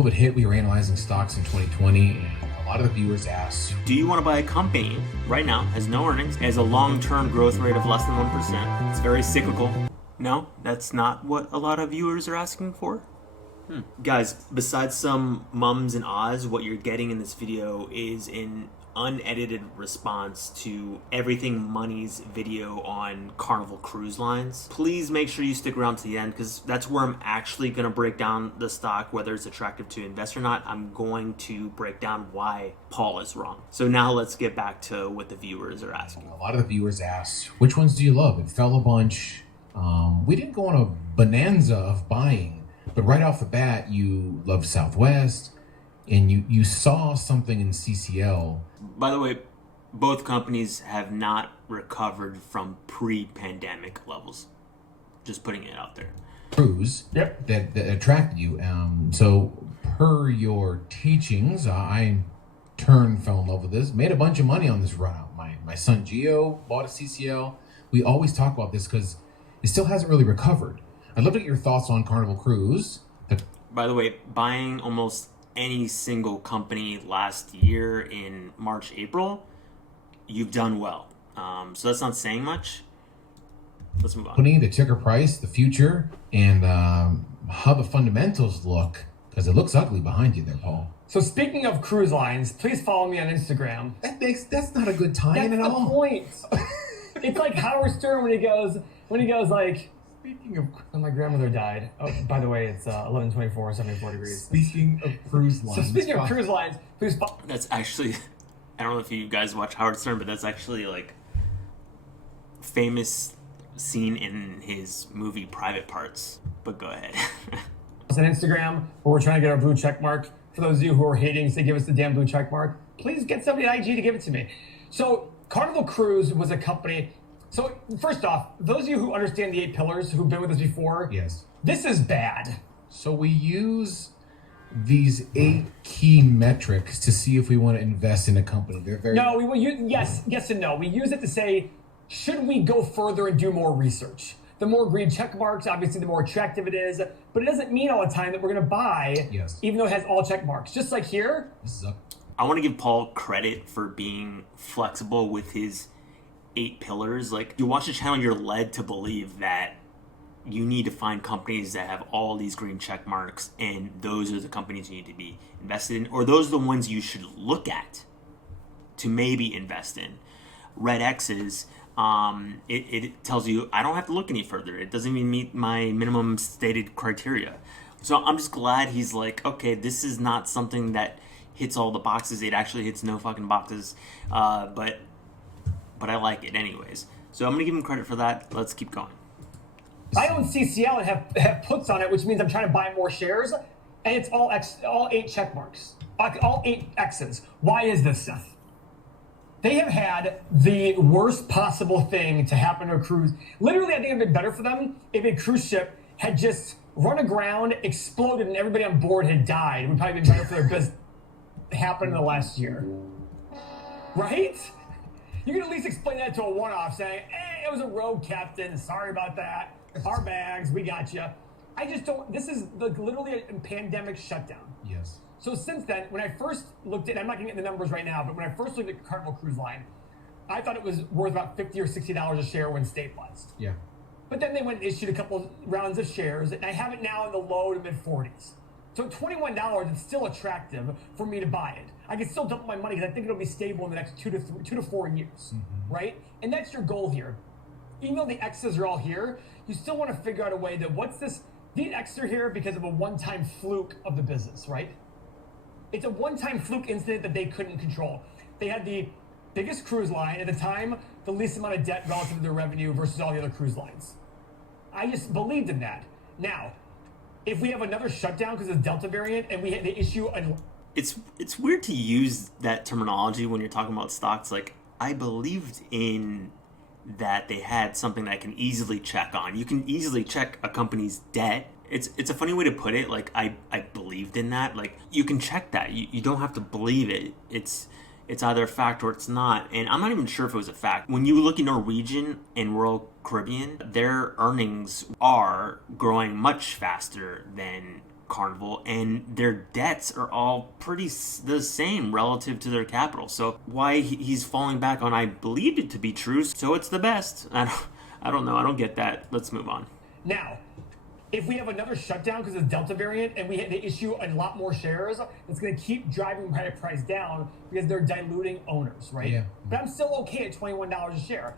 COVID hit, we were analyzing stocks in 2020, and a lot of the viewers asked, do you want to buy a company right now, has no earnings, has a long-term growth rate of less than 1%, it's very cyclical? No, that's not what a lot of viewers are asking for. Guys, besides some mums and ahs, what you're getting in this video is an unedited response to Everything Money's video on Carnival Cruise Lines. Please make sure you stick around to the end, because that's where I'm actually going to break down the stock, whether it's attractive to invest or not. I'm going to break down why Paul is wrong. So now let's get back to what the viewers are asking. a lot of the viewers asked, which ones do you love? It fell a bunch. We didn't go on a bonanza of buying. But right off the bat, you love Southwest, and you saw something in CCL. By the way, both companies have not recovered from pre-pandemic levels. Just putting it out there. Cruise that attracted you. So per your teachings, I fell in love with this. Made a bunch of money on this run out. My son Gio bought a CCL. We always talk about this because it still hasn't really recovered. I'd love to get your thoughts on Carnival Cruise. By the way, buying almost any single company last year in March, April, you've done well. So that's not saying much. Let's move on. Putting the ticker price, the future, and how the fundamentals look, because it looks ugly behind you there, Paul. So speaking of cruise lines, please follow me on Instagram. That's not a good time at all. That's the point. It's like Howard Stern when he goes like, speaking of, when my grandmother died. Oh, by the way, it's 11:24, 74 degrees. Speaking of cruise lines. So speaking of cruise lines, please. That's actually, I don't know if you guys watch Howard Stern, but that's actually like famous scene in his movie Private Parts. But go ahead. It's on Instagram where we're trying to get our blue check mark. For those of you who are hating, say give us the damn blue check mark. Please get somebody at IG to give it to me. So Carnival Cruise was a company. So first off, those of you who understand the 8 pillars, who've been with us before, yes, this is bad. So we use these 8 key metrics to see if we want to invest in a company. They're very yes and no. We use it to say, should we go further and do more research? The more green check marks, obviously, the more attractive it is. But it doesn't mean all the time that we're going to buy, even though it has all check marks. Just like here. I want to give Paul credit for being flexible with his 8 pillars. Like, you watch the channel, you're led to believe that you need to find companies that have all these green check marks, and those are the companies you need to be invested in, or those are the ones you should look at to maybe invest in. Red X's, it tells you I don't have to look any further. It doesn't even meet my minimum stated criteria. So I'm just glad he's like, okay, this is not something that hits all the boxes. It actually hits no fucking boxes. But I like it anyways. So I'm going to give him credit for that. Let's keep going. I own CCL and have puts on it, which means I'm trying to buy more shares, and it's all 8 check marks. All 8 X's. Why is this, Seth? They have had the worst possible thing to happen to a cruise. Literally, I think it would have been better for them if a cruise ship had just run aground, exploded, and everybody on board had died. It would probably be better for their business. Happened in the last year. Right? You can at least explain that to a one-off, saying, hey, it was a rogue captain. Sorry about that. Our bags, we got you. I just don't, this is literally a pandemic shutdown. Yes. So since then, when I first looked at, I'm not going to get the numbers right now, but when I first looked at Carnival Cruise Line, I thought it was worth about $50 or $60 a share when stabilized. Yeah. But then they went and issued a couple rounds of shares, and I have it now in the low to mid 40s. So at $21, it's still attractive for me to buy it. I can still double my money because I think it'll be stable in the next 2 to 4 years, right? And that's your goal here. Even though the X's are all here, you still want to figure out a way that what's this? These X's are here because of a one-time fluke of the business, right? It's a one-time fluke incident that they couldn't control. They had the biggest cruise line at the time, the least amount of debt relative to their revenue versus all the other cruise lines. I just believed in that. Now, if we have another shutdown because of the Delta variant and they issue a... It's weird to use that terminology when you're talking about stocks. Like, I believed in that they had something that I can easily check on. You can easily check a company's debt. It's a funny way to put it. Like, I believed in that. Like, you can check that. You don't have to believe it. It's either a fact or it's not. And I'm not even sure if it was a fact. When you look at Norwegian and Royal Caribbean, their earnings are growing much faster than Carnival, and their debts are all the same relative to their capital. So why he's falling back on I believed it to be true, so it's the best. I don't know. I don't get that. Let's move on. Now, if we have another shutdown because of the Delta variant and we had to issue a lot more shares, it's going to keep driving the price down because they're diluting owners, right? Yeah. But I'm still okay at $21 a share.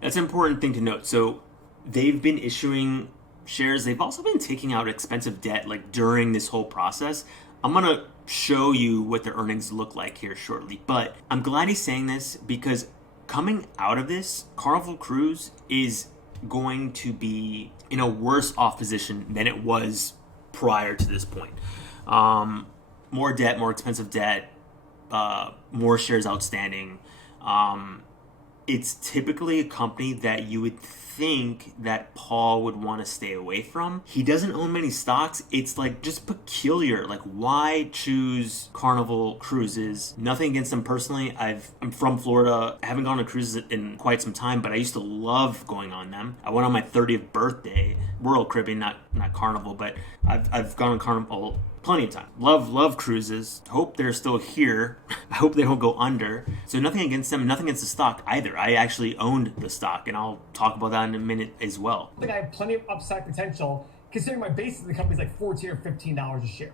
That's an important thing to note. So they've been issuing shares. They've also been taking out expensive debt like during this whole process. I'm going to show you what their earnings look like here shortly. But I'm glad he's saying this because coming out of this, Carnival Cruise is going to be in a worse off position than it was prior to this point. More debt, more expensive debt, more shares outstanding. It's typically a company that you would think that Paul would want to stay away from. He doesn't own many stocks. It's like just peculiar. Like, why choose Carnival Cruises? Nothing against them personally. I'm from Florida. I haven't gone on cruises in quite some time, but I used to love going on them. I went on my 30th birthday. Royal Caribbean, not Carnival, but I've gone on Carnival plenty of time. Love cruises. Hope they're still here. I hope they don't go under. So nothing against them, nothing against the stock either. I actually owned the stock, and I'll talk about that in a minute as well. I think I have plenty of upside potential considering my basis of the company is like $14 or $15 a share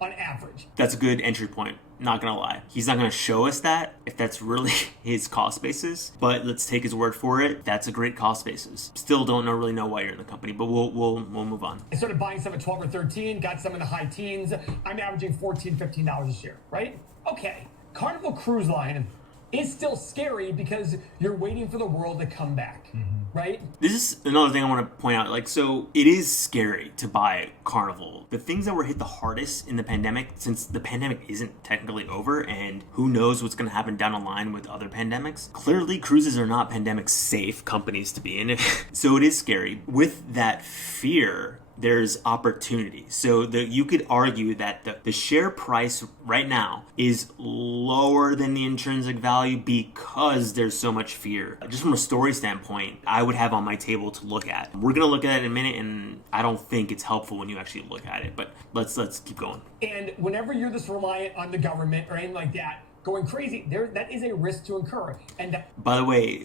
on average. That's a good entry point. Not gonna lie. He's not gonna show us that if that's really his cost basis, but let's take his word for it. That's a great cost basis. Still don't really know why you're in the company, but we'll move on. I started buying some at 12 or 13, got some in the high teens. I'm averaging $14, $15 a share, right? Okay. Carnival Cruise Line is still scary because you're waiting for the world to come back, right? This is another thing I want to point out. Like, so it is scary to buy Carnival. The things that were hit the hardest in the pandemic, since the pandemic isn't technically over and who knows what's going to happen down the line with other pandemics, clearly cruises are not pandemic safe companies to be in. So it is scary. With that fear, there's opportunity. So you could argue that the share price right now is lower than the intrinsic value because there's so much fear. Just from a story standpoint, I would have on my table to look at. We're going to look at it in a minute, and I don't think it's helpful when you actually look at it, but let's keep going. And whenever you're this reliant on the government or anything like that, going crazy, that is a risk to incur. And by the way,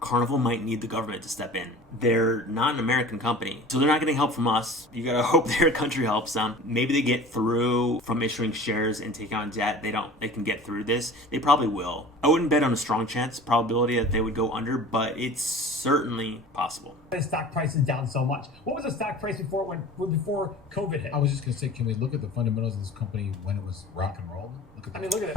Carnival might need the government to step in. They're not an American company, so they're not getting help from us. You gotta hope their country helps them. Maybe they get through from issuing shares and taking on debt. They can get through this. They probably will. I wouldn't bet on a strong probability that they would go under, but it's certainly possible. The stock price is down so much. What was the stock price before COVID hit? I was just gonna say, can we look at the fundamentals of this company when it was rock and roll? Look at it.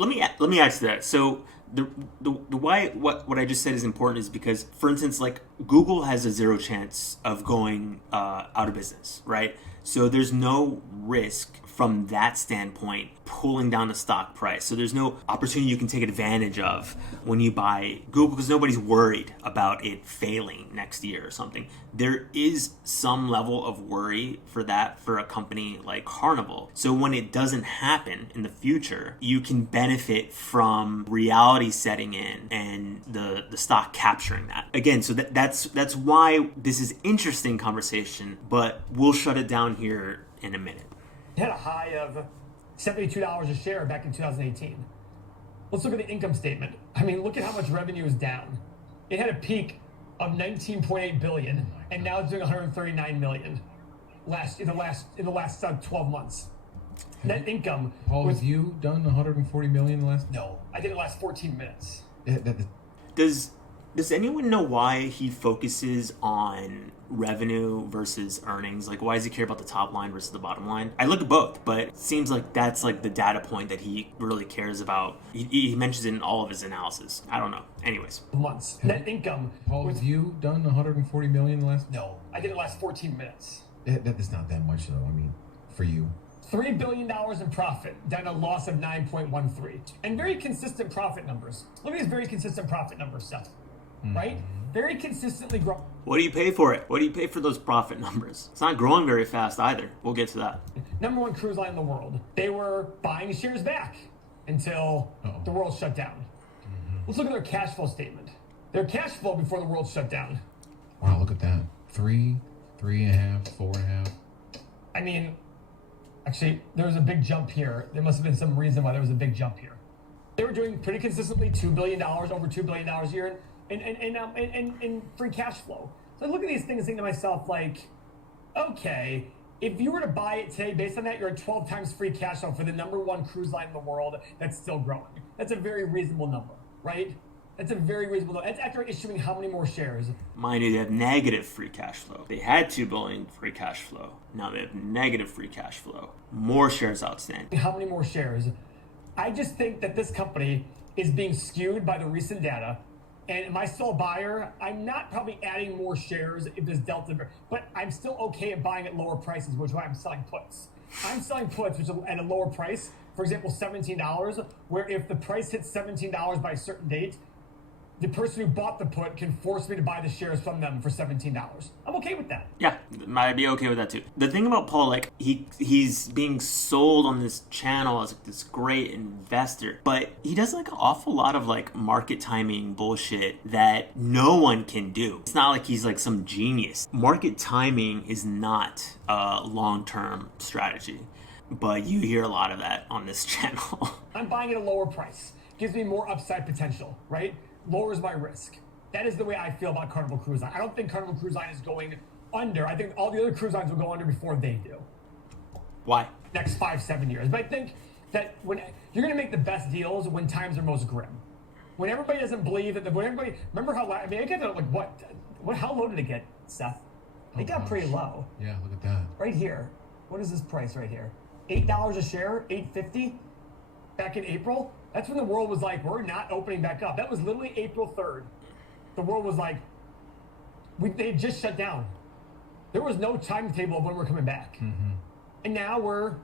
Let me add to that. So the why what I just said is important is because, for instance, like Google has a 0 chance of going out of business, right? So there's no risk from that standpoint pulling down the stock price. So there's no opportunity you can take advantage of when you buy Google because nobody's worried about it failing next year or something. There is some level of worry for that for a company like Carnival. So when it doesn't happen in the future, you can benefit from reality setting in and the stock capturing that. Again, so that's why this is interesting conversation, but we'll shut it down here in a minute. It had a high of $72 a share back in 2018. Let's look at the income statement. I mean, look at how much revenue is down. It had a peak of $19.8 billion, and now it's doing $139 million in the last 12 months. Net income. Paul, have you done $140 million last? No, I did it last 14 minutes. Does anyone know why he focuses on revenue versus earnings? Like, why does he care about the top line versus the bottom line? I look at both, but it seems like that's like the data point that he really cares about. He mentions it in all of his analysis. I don't know. Anyways. Months. Net income. Paul, have you done $140 million last? No, I did it last 14 minutes. That is not that much, though. I mean, for you. $3 billion in profit, down to a loss of 9.13. And very consistent profit numbers. Look at these very consistent profit numbers, Seth. Right? Very consistently grow. What do you pay for it? What do you pay for those profit numbers? It's not growing very fast either. We'll get to that. Number one cruise line in the world. They were buying shares back until the world shut down. Let's look at their cash flow statement. Their cash flow before the world shut down. Wow, look at that. 3.5, 4.5. I mean, Actually, there was a big jump here. There must have been some reason why there was a big jump here. They were doing pretty consistently $2 billion, over $2 billion a year in free cash flow. So I look at these things and think to myself, like, okay, if you were to buy it today based on that, you're at 12 times free cash flow for the #1 cruise line in the world that's still growing. That's a very reasonable number, right? That's a very reasonable number. That's after issuing how many more shares? Mind you, they have negative free cash flow. They had $2 billion free cash flow. Now they have negative free cash flow. More shares outstanding. How many more shares? I just think that this company is being skewed by the recent data. And am I still a buyer? I'm not probably adding more shares if there's delta, but I'm still okay at buying at lower prices, which is why I'm selling puts. I'm selling puts which are at a lower price, for example, $17, where if the price hits $17 by a certain date, the person who bought the put can force me to buy the shares from them for $17. I'm okay with that. Yeah, I'd be okay with that too. The thing about Paul, like, he's being sold on this channel as like this great investor, but he does like an awful lot of like market timing bullshit that no one can do. It's not like he's like some genius. Market timing is not a long-term strategy, but you hear a lot of that on this channel. I'm buying at a lower price. Gives me more upside potential, right? Lowers my risk. That is the way I feel about Carnival Cruise Line. I don't think Carnival Cruise Line is going under. I think all the other cruise lines will go under before they do. Why? Next 5-7 years. But I think that when you're going to make the best deals when times are most grim. When everybody doesn't believe that, when everybody, remember how, I mean, I get to like, how low did it get, Seth? It got pretty low. Yeah, look at that. Right here. What is this price right here? $8 a share, $8.50 back in April. That's when the world was like, we're not opening back up. That was literally April 3rd. The world was like, they had just shut down. There was no timetable of when we're coming back. Mm-hmm. And now we're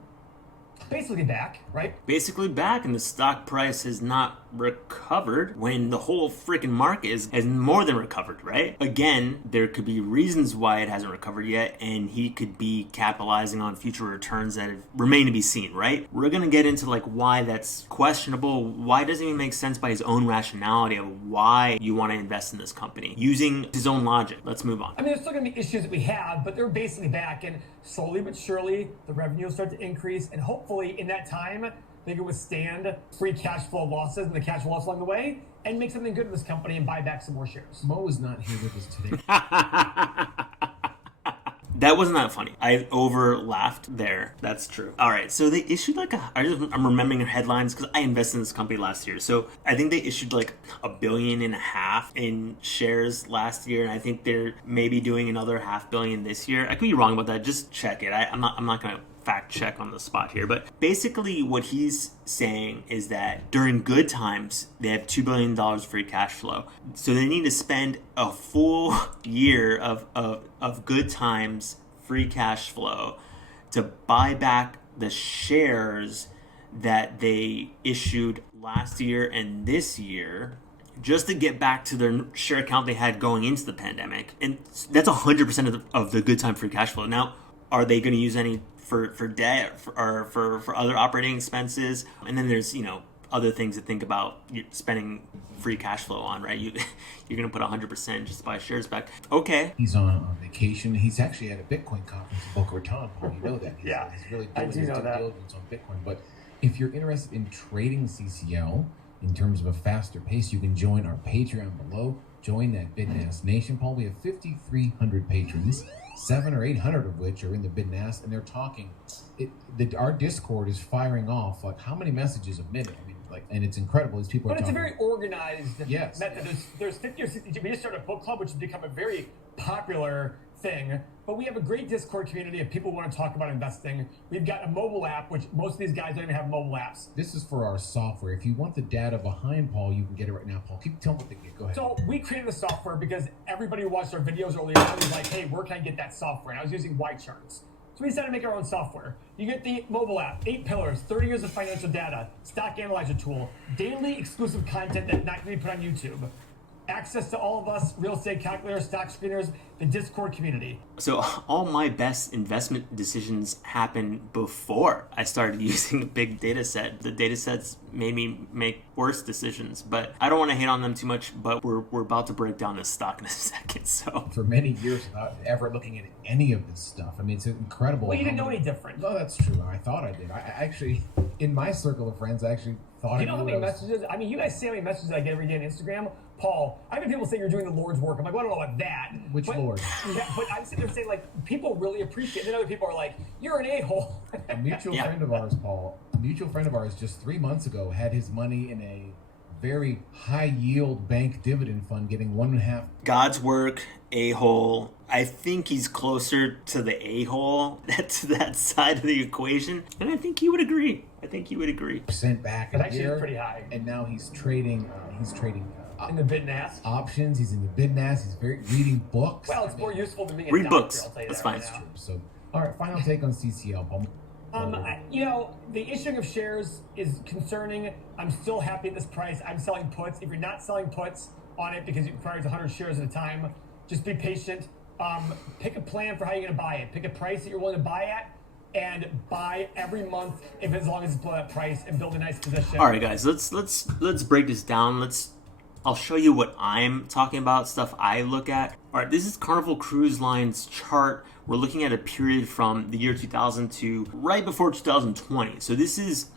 basically back, right? Basically back, and the stock price has not recovered when the whole freaking market has more than recovered, right? Again, there could be reasons why it hasn't recovered yet, and he could be capitalizing on future returns that remain to be seen, right? We're gonna get into like why that's questionable, why it doesn't even make sense by his own rationality of why you want to invest in this company using his own logic. Let's move on. I mean, there's still gonna be issues that we have, but they're basically back, and slowly but surely the revenue will start to increase, and hopefully in that time they can withstand free cash flow losses and the cash flow loss along the way and make something good in this company and buy back some more shares. Mo is not here with us today. That wasn't that funny. I over laughed there. That's true. All right, so they issued like I'm remembering headlines because I invested in this company last year. So I think they issued like $1.5 billion in shares last year, and I think they're maybe doing another $500 million this year. I could be wrong about that. Just check it. I'm not gonna fact check on the spot here, but basically what he's saying is that during good times they have $2 billion free cash flow, so they need to spend a full year of good times free cash flow to buy back the shares that they issued last year and this year, just to get back to their share count they had going into the pandemic. And that's 100% of the good time free cash flow. Now, are they going to use any for debt or for other operating expenses? And then there's, other things to think about spending free cash flow on, right? You're going to put 100% just to buy shares back. Okay. He's on vacation. He's actually at a Bitcoin conference in Boca Raton. You know that. Yeah, he's really I doing do his know due that. diligence on Bitcoin. But if you're interested in trading CCL in terms of a faster pace, you can join our Patreon below. Join that Bitnass Nation, Paul. We have 5,300 patrons, 700 or 800 of which are in the Bitnass, and they're talking. Our Discord is firing off like how many messages a minute? I mean, and it's incredible. These people But are it's a talking. very organized Yes. method. There's 50 or 60. We just started a book club, which has become a very popular thing. But we have a great Discord community of people who want to talk about investing. We've got a mobile app, which most of these guys don't even have mobile apps. This is for our software. If you want the data behind Paul, you can get it right now. Paul, keep telling what they get. Go ahead. So we created the software because everybody who watched our videos earlier on was like, hey, where can I get that software? And I was using HyperCharts. So we decided to make our own software. You get the mobile app, 8 pillars, 30 years of financial data, stock analyzer tool, daily exclusive content that's not going to be put on YouTube, access to all of us, real estate calculators, stock screeners, the Discord community. So all my best investment decisions happened before I started using a big data set. The data sets made me make worse decisions, but I don't want to hate on them too much, but we're about to break down this stock in a second. So for many years without ever looking at any of this stuff. I mean, it's incredible. Well, you didn't know any different. No, that's true. I thought I did. I actually, in my circle of friends, I actually thought you know how many messages? I mean, you guys see how many messages I get every day on Instagram? Paul, I've had people say you're doing the Lord's work. I'm like, well, I don't know about that. Which Lord? Yeah, but I'm sitting there saying, like, people really appreciate it. And then other people are like, you're an a-hole. A mutual friend of ours, Paul, just 3 months ago had his money in a very high yield bank dividend fund getting 1.5. God's work, a-hole. I think he's closer to the a-hole, to that side of the equation. And I think he would agree. Percent back a actually year, pretty high. And now he's trading. In the bid and ask. Options. He's in the bid and ask. He's reading books. Well, it's more useful than being a read doctor, books. I'll tell you That's that fine. right It's now. true. So, all right, final take on CCL, Paul. The issuing of shares is concerning. I'm still happy at this price. I'm selling puts. If you're not selling puts on it because it requires 100 shares at a time, just be patient. Pick a plan for how you're going to buy it. Pick a price that you're willing to buy at, and buy every month as long as it's below that price, and build a nice position. All right, guys, let's break this down. I'll show you what I'm talking about, stuff I look at. All right, this is Carnival Cruise Line's chart. We're looking at a period from the year 2000 to right before 2020. So this is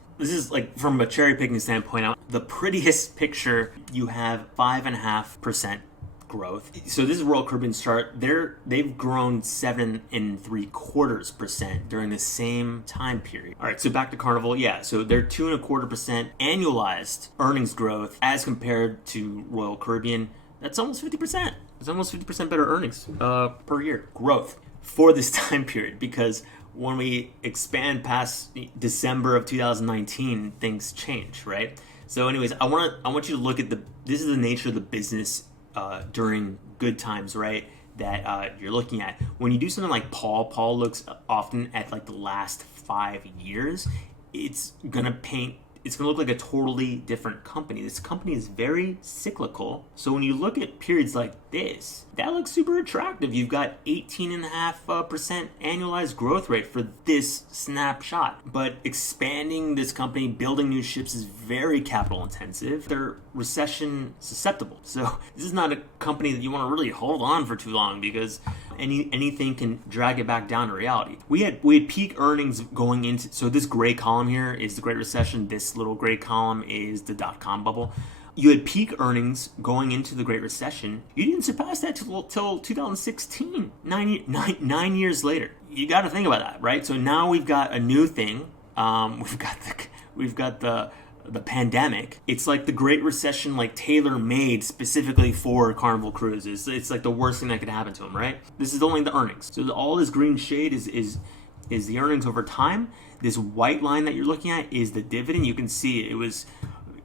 like, from a cherry picking standpoint, the prettiest picture. You have 5.5% growth. So this is Royal Caribbean's chart. They've grown 7.75% during the same time period. All right, so back to Carnival. Yeah, so they're 2.25% annualized earnings growth as compared to Royal Caribbean. That's almost 50%. It's almost 50% better earnings per year growth for this time period, because when we expand past December of 2019, things change, right? So anyways, I want you to look at this is the nature of the business during good times, right? That you're looking at. When you do something like Paul looks often at like the last 5 years. It's gonna look like a totally different company. This company is very cyclical. So when you look at periods like this, that looks super attractive. You've got 18.5% annualized growth rate for this snapshot. But expanding this company, building new ships is very capital intensive. They're recession susceptible. So this is not a company that you want to really hold on for too long, because anything can drag it back down to reality. We had peak earnings going into, so this gray column here is the Great Recession. This little gray column is the dot-com bubble. You had peak earnings going into the Great Recession. You didn't surpass that till 2016, 9 years later. You got to think about that, right? So now we've got a new thing. We've got the pandemic. It's like the Great Recession, like tailor-made specifically for Carnival Cruises. It's like the worst thing that could happen to them, right? This is only the earnings. So all this green shade is the earnings over time. This white line that you're looking at is the dividend. You can see it was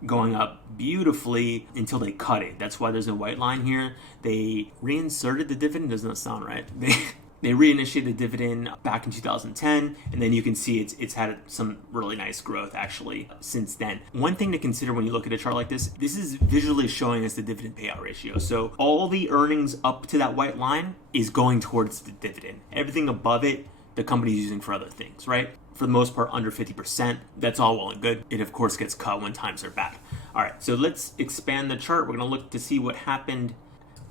going up beautifully until they cut it. That's why there's a white line here. They reinserted the dividend. Doesn't that sound right? They reinitiated the dividend back in 2010, and then you can see it's had some really nice growth actually since then. One thing to consider when you look at a chart like this is visually showing us the dividend payout ratio. So all the earnings up to that white line is going towards the dividend. Everything above it, the company's using for other things, right? For the most part, under 50%. That's all well and good. It, of course, gets cut when times are bad. All right, so let's expand the chart. We're going to look to see what happened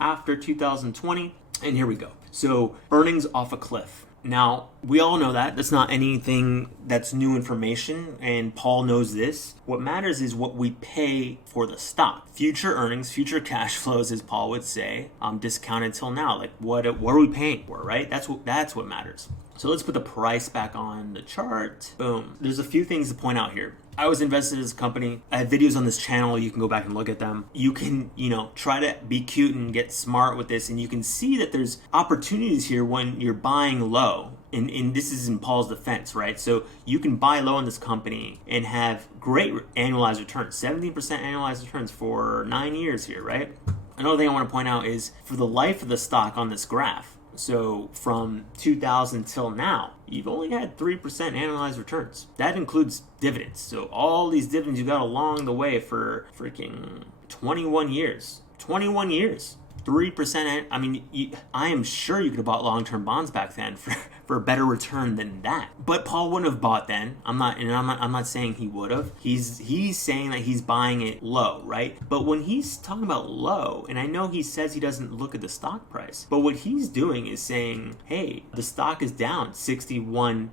after 2020. And here we go. So earnings off a cliff. Now, we all know that. That's not anything that's new information, and Paul knows this. What matters is what we pay for the stock. Future earnings, future cash flows, as Paul would say, discounted till now. Like, what are we paying for, right? That's what matters. So let's put the price back on the chart. Boom. There's a few things to point out here. I was invested in this company. I have videos on this channel. You can go back and look at them. You can, try to be cute and get smart with this. And you can see that there's opportunities here when you're buying low. And this is in Paul's defense, right? So you can buy low in this company and have great annualized returns. 17% annualized returns for 9 years here, right? Another thing I want to point out is for the life of the stock on this graph, so from 2000 till now, you've only had 3% annualized returns. That includes dividends. So all these dividends you got along the way for freaking 21 years. 21 years. 3%. I mean, I am sure you could have bought long-term bonds back then for a better return than that. But Paul wouldn't have bought then. I'm not saying he would have. He's saying that he's buying it low, right? But when he's talking about low, and I know he says he doesn't look at the stock price, but what he's doing is saying, hey, the stock is down 61%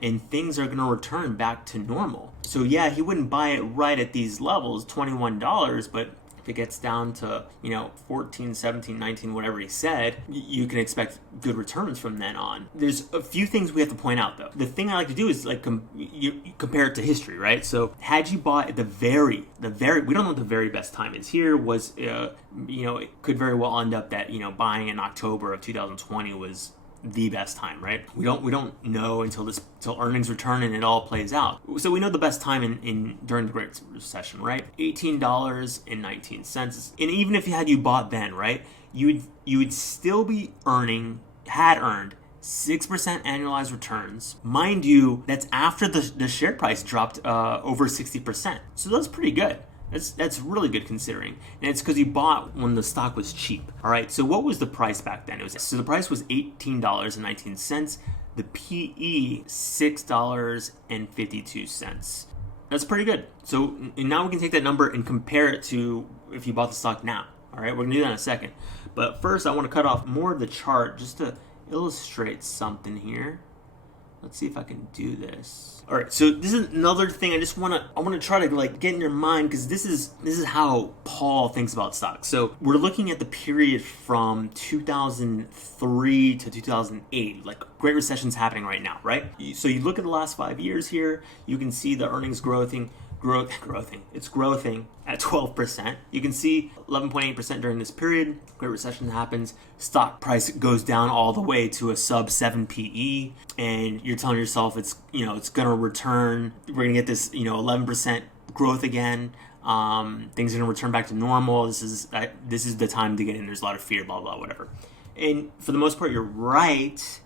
and things are going to return back to normal. So yeah, he wouldn't buy it right at these levels, $21, but if it gets down to, 14, 17, 19, whatever he said, you can expect good returns from then on. There's a few things we have to point out, though. The thing I like to do is you compare it to history, right? So had you bought at the very, we don't know what the very best time is here, was, it could very well end up that, buying in October of 2020 was the best time, right? We don't know until earnings return and it all plays out. So we know the best time in during the Great Recession, right? $18.19. And even if you bought then, right, you would still be earned 6% annualized returns. Mind you, that's after the share price dropped over 60%. So that's pretty good. That's really good considering. And it's because you bought when the stock was cheap. All right, so what was the price back then? So the price was $18.19. The PE, $6.52. That's pretty good. So now we can take that number and compare it to if you bought the stock now. All right, we're going to do that in a second. But first, I want to cut off more of the chart just to illustrate something here. Let's see if I can do this. All right, so this is another thing I want to try to get in your mind, because this is how Paul thinks about stocks. So we're looking at the period from 2003 to 2008, Great Recession's happening right now, right? So you look at the last 5 years here, you can see the earnings growing. It's growing at 12%. You can see 11.8% during this period. Great Recession happens. Stock price goes down all the way to a sub 7 PE, and you're telling yourself it's going to return. We're going to get this 11% growth again. Things are going to return back to normal. This is the time to get in. There's a lot of fear, blah blah whatever. And for the most part, you're right.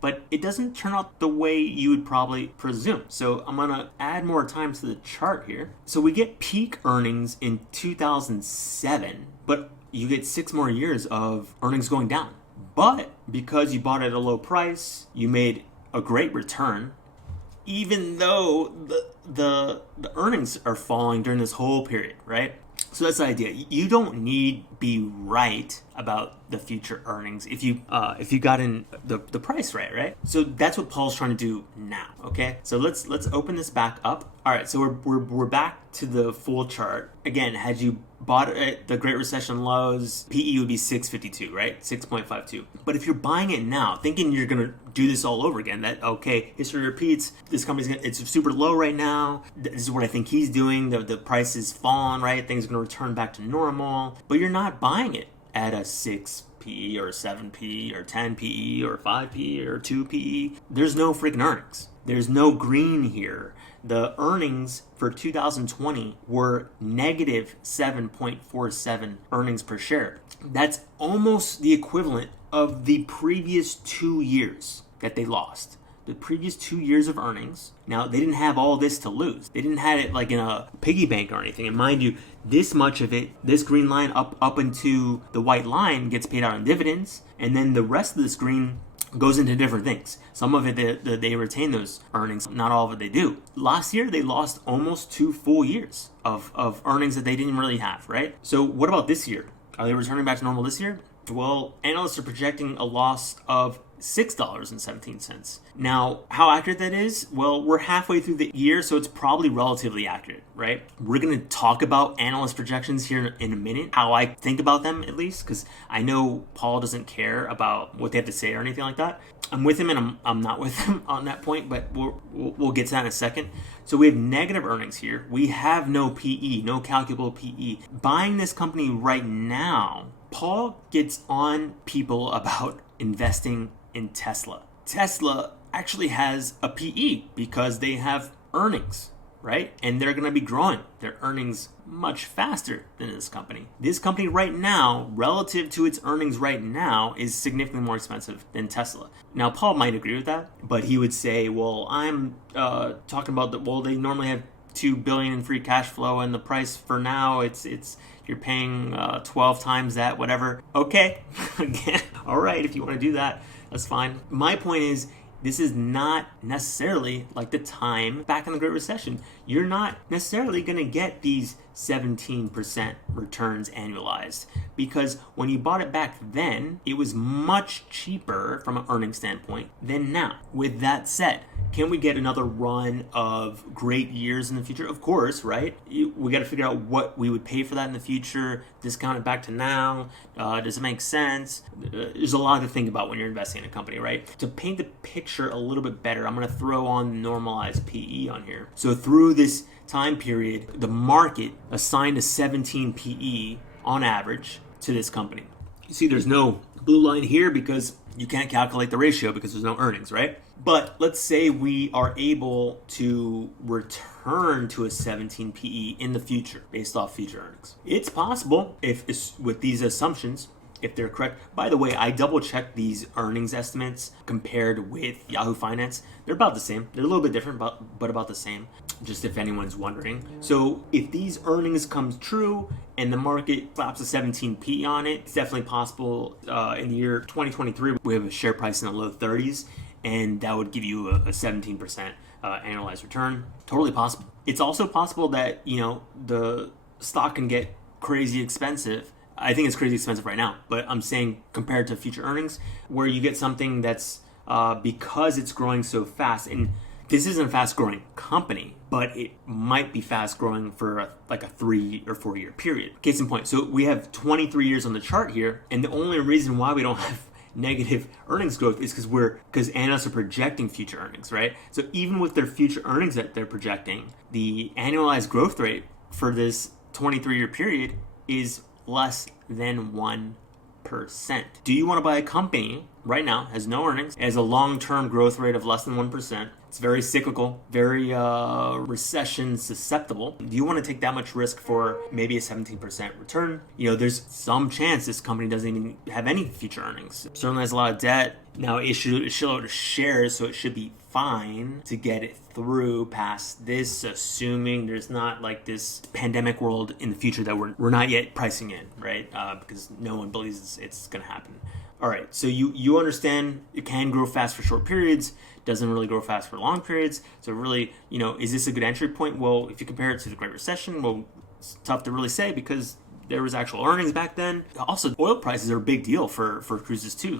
But it doesn't turn out the way you would probably presume. So I'm going to add more time to the chart here. So we get peak earnings in 2007, but you get 6 more years of earnings going down. But because you bought at a low price, you made a great return, even though the earnings are falling during this whole period, right? So that's the idea. You don't need be right about the future earnings if you got in the price right? So that's what Paul's trying to do now. Okay, so let's open this back up. All right, so we're back to the full chart again. Had you bought it at the Great Recession lows, PE would be 6.52, right? 6.52. But if you're buying it now, thinking you're gonna do this all over again, that okay, history repeats. This it's super low right now. This is what I think he's doing. The price is falling, right? Things are gonna return back to normal. But you're not buying it at a 6 PE or 7 PE or 10 PE or 5 PE or 2 PE. There's no freaking earnings. There's no green here. The earnings for 2020 were negative 7.47 earnings per share. That's almost the equivalent of the previous 2 years that they lost. The previous 2 years of earnings. Now, they didn't have all this to lose. They didn't have it in a piggy bank or anything. And mind you, this much of it, this green line up into the white line gets paid out in dividends. And then the rest of this green goes into different things. Some of it, they retain those earnings. Not all of it they do. Last year, they lost almost 2 full years of earnings that they didn't really have, right? So what about this year? Are they returning back to normal this year? Well, analysts are projecting a loss of $6.17. Now, how accurate that is? Well, we're halfway through the year, so it's probably relatively accurate, right? We're going to talk about analyst projections here in a minute, how I think about them at least, because I know Paul doesn't care about what they have to say or anything like that. I'm with him and I'm not with him on that point, but we'll get to that in a second. So we have negative earnings here. We have no PE, no calculable PE. Buying this company right now, Paul gets on people about investing in Tesla. Tesla actually has a PE because they have earnings, right? And they're going to be growing their earnings much faster than this company. This company right now, relative to its earnings right now, is significantly more expensive than Tesla. Now, Paul might agree with that, but he would say, well, I'm talking about they normally have $2 billion in free cash flow, and the price for now, you're You're paying 12 times that, whatever. Okay. All right, if you want to do that, that's fine. My point is, this is not necessarily like the time back in the Great Recession. You're not necessarily going to get these 17% returns annualized, because when you bought it back then, it was much cheaper from an earnings standpoint than now. With that said, can we get another run of great years in the future? Of course, right? We got to figure out what we would pay for that in the future, discount it back to now. Does it make sense? There's a lot to think about when you're investing in a company, right? To paint the picture a little bit better, I'm going to throw on normalized PE on here. So through this time period, the market assigned a 17 PE on average to this company. You see, there's no blue line here because you can't calculate the ratio because there's no earnings, right? But let's say we are able to return to a 17 PE in the future based off future earnings. It's possible, if with these assumptions, if they're correct. By the way, I double checked these earnings estimates compared with Yahoo Finance. They're about the same. They're a little bit different, but about the same, just if anyone's wondering. So if these earnings come true and the market slaps a 17 P on it, it's definitely possible in the year 2023, we have a share price in the low 30s, and that would give you a 17% annualized return. Totally possible. It's also possible that, the stock can get crazy expensive. I think it's crazy expensive right now, but I'm saying compared to future earnings, where you get something that's because it's growing so fast, and this isn't a fast growing company, but it might be fast growing for a 3 or 4 year period. Case in point, so we have 23 years on the chart here, and the only reason why we don't have negative earnings growth is because analysts are projecting future earnings, right? So even with their future earnings that they're projecting, the annualized growth rate for this 23-year period is less than 1%. Do you want to buy a company right now, has no earnings, has a long-term growth rate of less than 1%? It's very cyclical, very recession susceptible. Do you want to take that much risk for maybe a 17% return? There's some chance this company doesn't even have any future earnings. It certainly has a lot of debt. Now it should load of shares, so it should be fine to get it through past this, assuming there's not like this pandemic world in the future that we're not yet pricing in, right? Because no one believes it's going to happen. All right, so you understand it can grow fast for short periods, doesn't really grow fast for long periods. So really, is this a good entry point? Well, if you compare it to the Great Recession, well, it's tough to really say because there was actual earnings back then. Also, oil prices are a big deal for cruises too.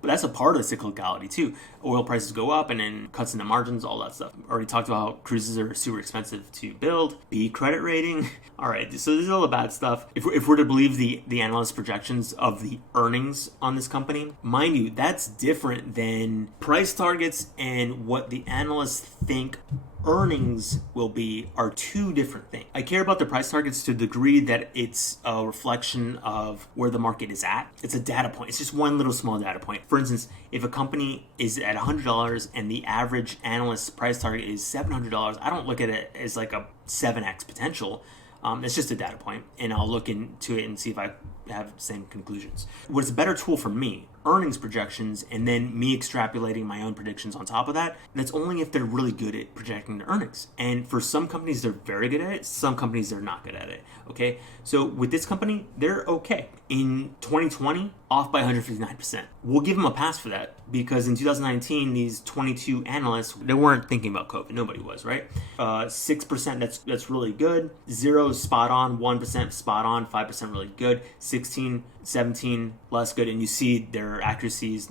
But that's a part of the cyclicality too. Oil prices go up and then cuts into margins, all that stuff. Already talked about how cruises are super expensive to build. B credit rating. All right, so this is all the bad stuff. If we're to believe the analyst projections of the earnings on this company, mind you, that's different than price targets, and what the analysts think earnings will be are two different things. I care about the price targets to the degree that it's a reflection of where the market is at. It's a data point. It's just one little small data point. For instance, if a company is at $100 and the average analyst's price target is $700, I don't look at it as like a 7x potential. It's just a data point, and I'll look into it and see if I have the same conclusions. What's a better tool for me, earnings projections, and then me extrapolating my own predictions on top of that. That's only if they're really good at projecting their earnings. And for some companies, they're very good at it. Some companies, they're not good at it. Okay, so with this company, they're okay. In 2020, off by 159%. We'll give them a pass for that because in 2019, these 22 analysts, they weren't thinking about COVID. Nobody was, right? 6%, that's really good. 0 spot on, 1% spot on, 5% really good. 16, 17 less good, and you see their accuracies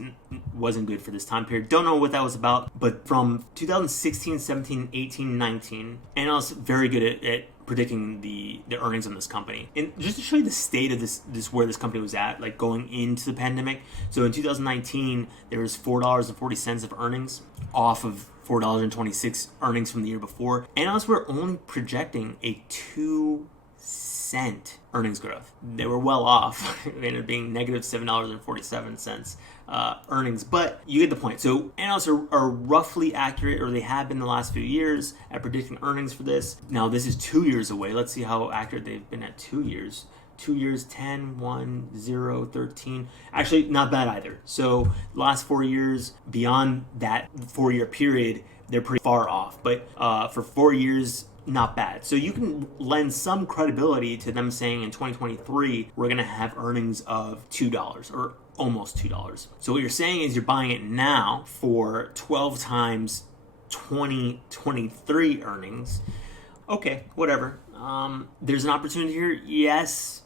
wasn't good for this time period. Don't know what that was about, but from 2016, 17, 18, 19, analysts very good at predicting the earnings on this company. And just to show you the state of this where this company was at, like going into the pandemic. So in 2019, there was $4.40 of earnings off of $4.26 earnings from the year before. Analysts were only projecting a 2-cent earnings growth. They were well off. They ended up being negative $7.47 earnings, but you get the point. So analysts are roughly accurate, or they have been the last few years, at predicting earnings for this. Now this is 2 years away. Let's see how accurate they've been at 2 years. 2 years, 10, 1, 0, 13. Actually, not bad either. So the last 4 years, beyond that 4-year period, they're pretty far off. But for 4 years, not bad. So you can lend some credibility to them saying in 2023, we're going to have earnings of $2 or almost $2. So what you're saying is you're buying it now for 12 times 2023 earnings. Okay, whatever. There's an opportunity here. Yes.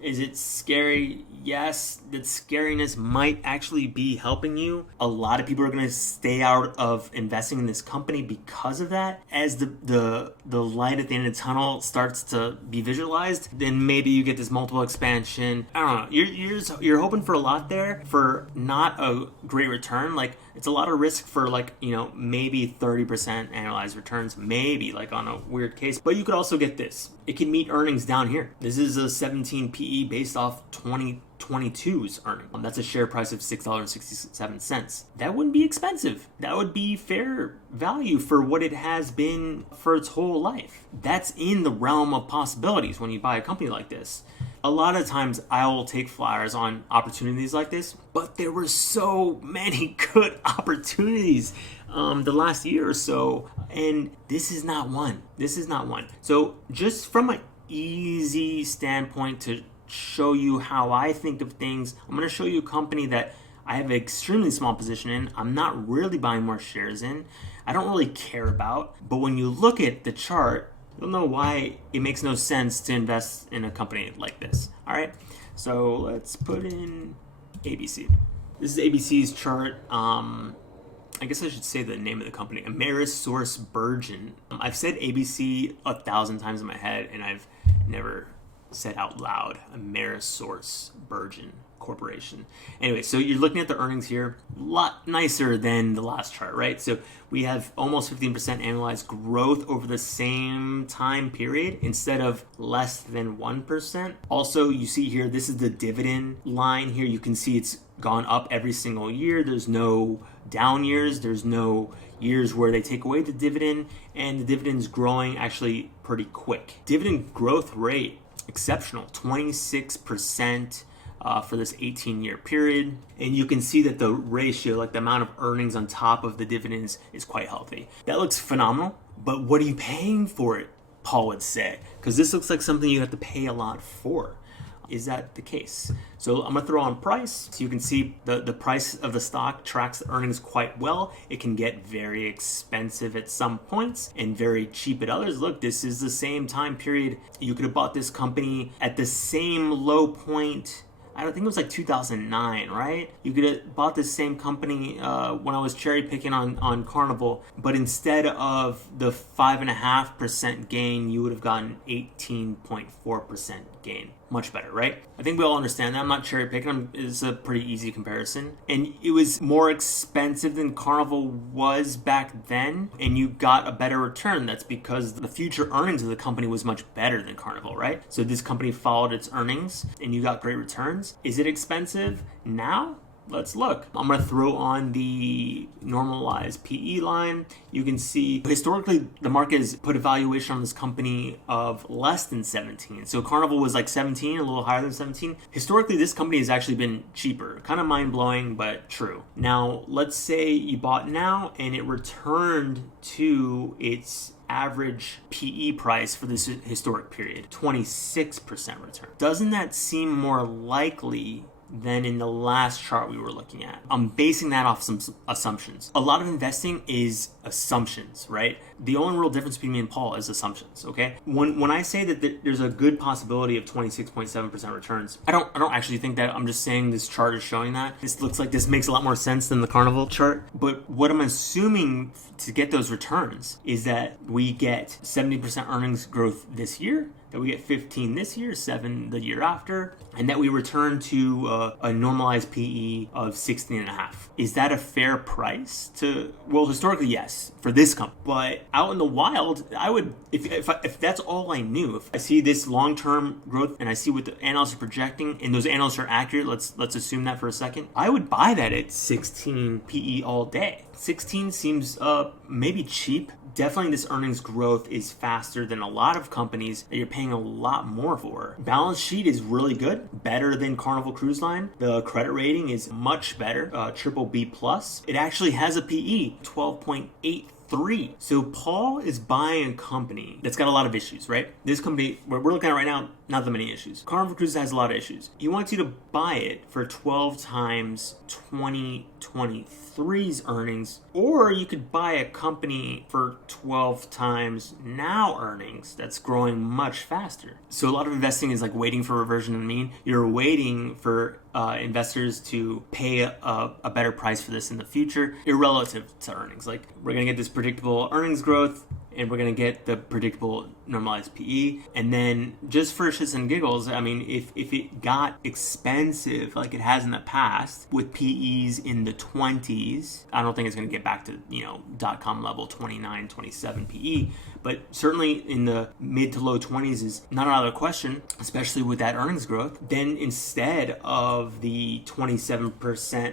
Is it scary? Yes. That scariness might actually be helping you. A lot of people are going to stay out of investing in this company because of that. As the light at the end of the tunnel starts to be visualized, then maybe you get this multiple expansion. I don't know. You're hoping for a lot there for not a great return. Like, it's a lot of risk for, like, you know, maybe 30% annualized returns, maybe, like, on a weird case. But you could also get this. It can meet earnings down here. This is a 17 PE based off 2022's earning. That's a share price of $6.67. That wouldn't be expensive. That would be fair value for what it has been for its whole life. That's in the realm of possibilities when you buy a company like this. A lot of times I will take flyers on opportunities like this, but there were so many good opportunities the last year or so, and this is not one. This is not one. So just from an easy standpoint to show you how I think of things, I'm going to show you a company that I have an extremely small position in. I'm not really buying more shares in. I don't really care about, but when you look at the chart, you'll know why it makes no sense to invest in a company like this. All right, so let's put in ABC. This is ABC's chart. I guess I should say the name of the company, AmerisourceBergen. I've said ABC 1,000 times in my head, and I've never said out loud AmerisourceBergen Corporation. Anyway, so you're looking at the earnings here, a lot nicer than the last chart, right? So we have almost 15% annualized growth over the same time period instead of less than 1%. Also, you see here, this is the dividend line here. You can see it's gone up every single year. There's no down years. There's no years where they take away the dividend, and the dividend's growing actually pretty quick. Dividend growth rate, exceptional, 26%. For this 18-year period. And you can see that the ratio, like the amount of earnings on top of the dividends, is quite healthy. That looks phenomenal, but what are you paying for it, Paul would say? Because this looks like something you have to pay a lot for. Is that the case? So I'm going to throw on price. So you can see the price of the stock tracks the earnings quite well. It can get very expensive at some points and very cheap at others. Look, this is the same time period. You could have bought this company at the same low point. I don't think it was like 2009, right? You could have bought this same company when I was cherry picking on Carnival, but instead of the 5.5% gain, you would have gotten 18.4% gain. Much better, right? I think we all understand that. I'm not cherry picking. It's a pretty easy comparison. And it was more expensive than Carnival was back then, and you got a better return. That's because the future earnings of the company was much better than Carnival, right? So this company followed its earnings, and you got great returns. Is it expensive now? Let's look. I'm going to throw on the normalized PE line. You can see historically the market has put a valuation on this company of less than 17. So Carnival was like 17, a little higher than 17. Historically, this company has actually been cheaper. Kind of mind-blowing, but true. Now, let's say you bought now and it returned to its average PE price for this historic period, 26% return. Doesn't that seem more likely than in the last chart we were looking at? I'm basing that off some assumptions. A lot of investing is assumptions, right? The only real difference between me and Paul is assumptions, okay? When I say that there's a good possibility of 26.7% returns, I don't actually think that. I'm just saying this chart is showing that. This looks like this makes a lot more sense than the Carnival chart. But what I'm assuming to get those returns is that we get 70% earnings growth this year, that we get 15 this year, 7 the year after, and that we return to a normalized PE of 16.5. Is that a fair price to? Well, historically, yes, for this company. But out in the wild, I would, if that's all I knew, if I see this long-term growth and I see what the analysts are projecting, and those analysts are accurate, let's assume that for a second, I would buy that at 16 PE all day. 16 seems maybe cheap. Definitely this earnings growth is faster than a lot of companies that you're paying a lot more for. Balance sheet is really good, better than Carnival Cruise Line. The credit rating is much better, triple B+. It actually has a PE, 12.83 3. So Paul is buying a company that's got a lot of issues, right? This company we're looking at right now, not that many issues. Carnival Cruises has a lot of issues. He wants you to buy it for 12 times 2023's earnings, or you could buy a company for 12 times now earnings that's growing much faster. So a lot of investing is like waiting for reversion to the mean. You're waiting for investors to pay a better price for this in the future, irrelative to earnings. Like, we're going to get this predictable earnings growth, and we're going to get the predictable normalized PE. And then just for shits and giggles, I mean, if it got expensive like it has in the past with PEs in the 20s, I don't think it's going to get back to, .com level 29, 27 PE, but certainly in the mid to low 20s is not out of the question, especially with that earnings growth. Then instead of the 27%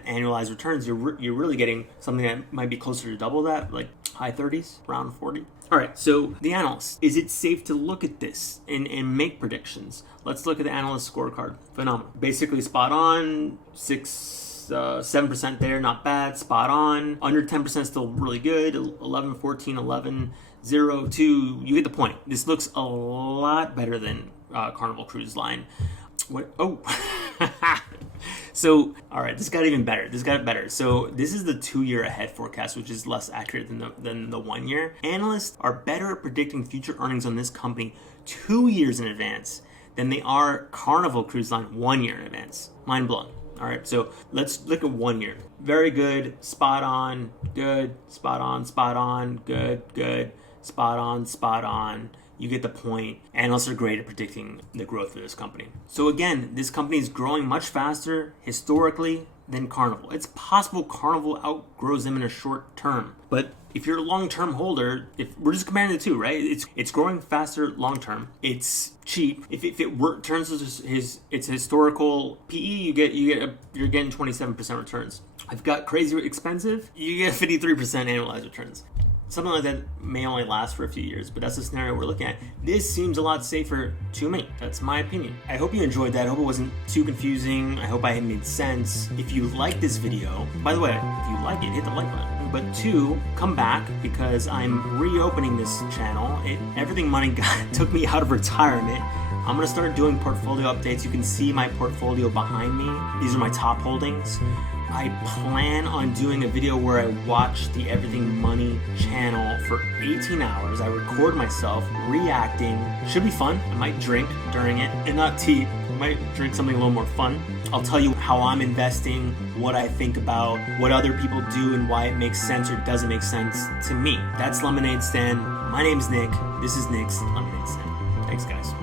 annualized returns, you're really getting something that might be closer to double that, like high 30s, around 40. All right, so the analysts. Is it safe to look at this and make predictions? Let's look at the analyst scorecard. Phenomenal. Basically spot on, 7% there, not bad, spot on. Under 10% still really good, 11, 14, 11, 0, 2. You get the point. This looks a lot better than Carnival Cruise Line. What? Oh. So, all right, this got even better. This got better. So this is the 2-year ahead forecast, which is less accurate than the 1 year. Analysts are better at predicting future earnings on this company 2 years in advance than they are Carnival Cruise Line 1 year in advance. Mind blown. All right, so let's look at 1 year. Very good, spot on, good, spot on, good, spot on. You get the point. Analysts are great at predicting the growth of this company. So again, this company is growing much faster historically than Carnival. It's possible Carnival outgrows them in a short term. But if you're a long-term holder, if we're just comparing the two, right? It's growing faster long-term. It's cheap. If it turns to its historical PE, you're getting 27% returns. I've got crazy expensive, you get 53% annualized returns. Something like that may only last for a few years, but that's the scenario we're looking at. This seems a lot safer to me. That's my opinion. I hope you enjoyed that. I hope it wasn't too confusing. I hope I made sense. If you like this video, by the way, if you like it, hit the like button. But 2, come back, because I'm reopening this channel. Everything money took me out of retirement. I'm going to start doing portfolio updates. You can see my portfolio behind me. These are my top holdings. I plan on doing a video where I watch the Everything Money channel for 18 hours. I record myself reacting. Should be fun. I might drink during it, and not tea. I might drink something a little more fun. I'll tell you how I'm investing, what I think about, what other people do, and why it makes sense or doesn't make sense to me. That's Lemonade Stand. My name's Nick. This is Nick's Lemonade Stand. Thanks, guys.